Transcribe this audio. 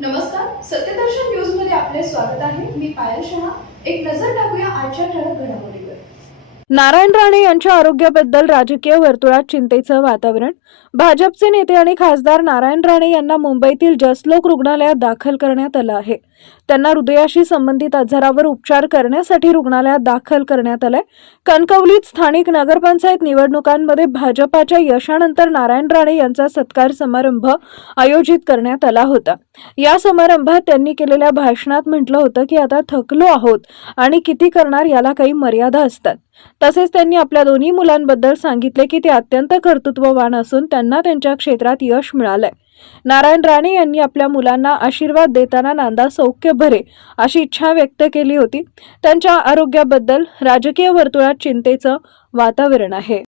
नमस्कार, सत्यदर्शन न्यूज मध्ये आपले स्वागत आहे। मी पायल शहा। एक नजर टाकूया आजच्या ठळक घडामोडीवर। नारायण राणे यांच्या आरोग्याबद्दल राजकीय वर्तुळात चिंतेचं वातावरण। भाजपचे नेते आणि खासदार नारायण राणे यांना मुंबईतील जसलोक रुग्णालयात दाखल करण्यात आलं आहे। त्यांना हृदयाशी संबंधित आजारावर उपचार करण्यासाठी रुग्णालयात दाखल करण्यात आलंय। कणकवलीत स्थानिक नगरपंचायत निवडणुकांमध्ये भाजपाच्या यशानंतर नारायण राणे यांचा सत्कार समारंभ आयोजित करण्यात आला होता। या समारंभात त्यांनी केलेल्या भाषणात म्हटलं होतं की आता थकलो आहोत आणि किती करणार याला काही मर्यादा असतात। तसेच त्यांनी आपल्या दोन्ही मुलांबद्दल सांगितले की ते अत्यंत कर्तृत्ववान असून त्यांना त्यांच्या क्षेत्रात यश मिळालंय। नारायण राणे यांनी आपल्या मुलांना आशीर्वाद देताना नांदा सौख्य भरे अशी इच्छा व्यक्त केली होती। त्यांच्या आरोग्याबद्दल राजकीय वर्तुळात चिंतेचं वातावरण आहे।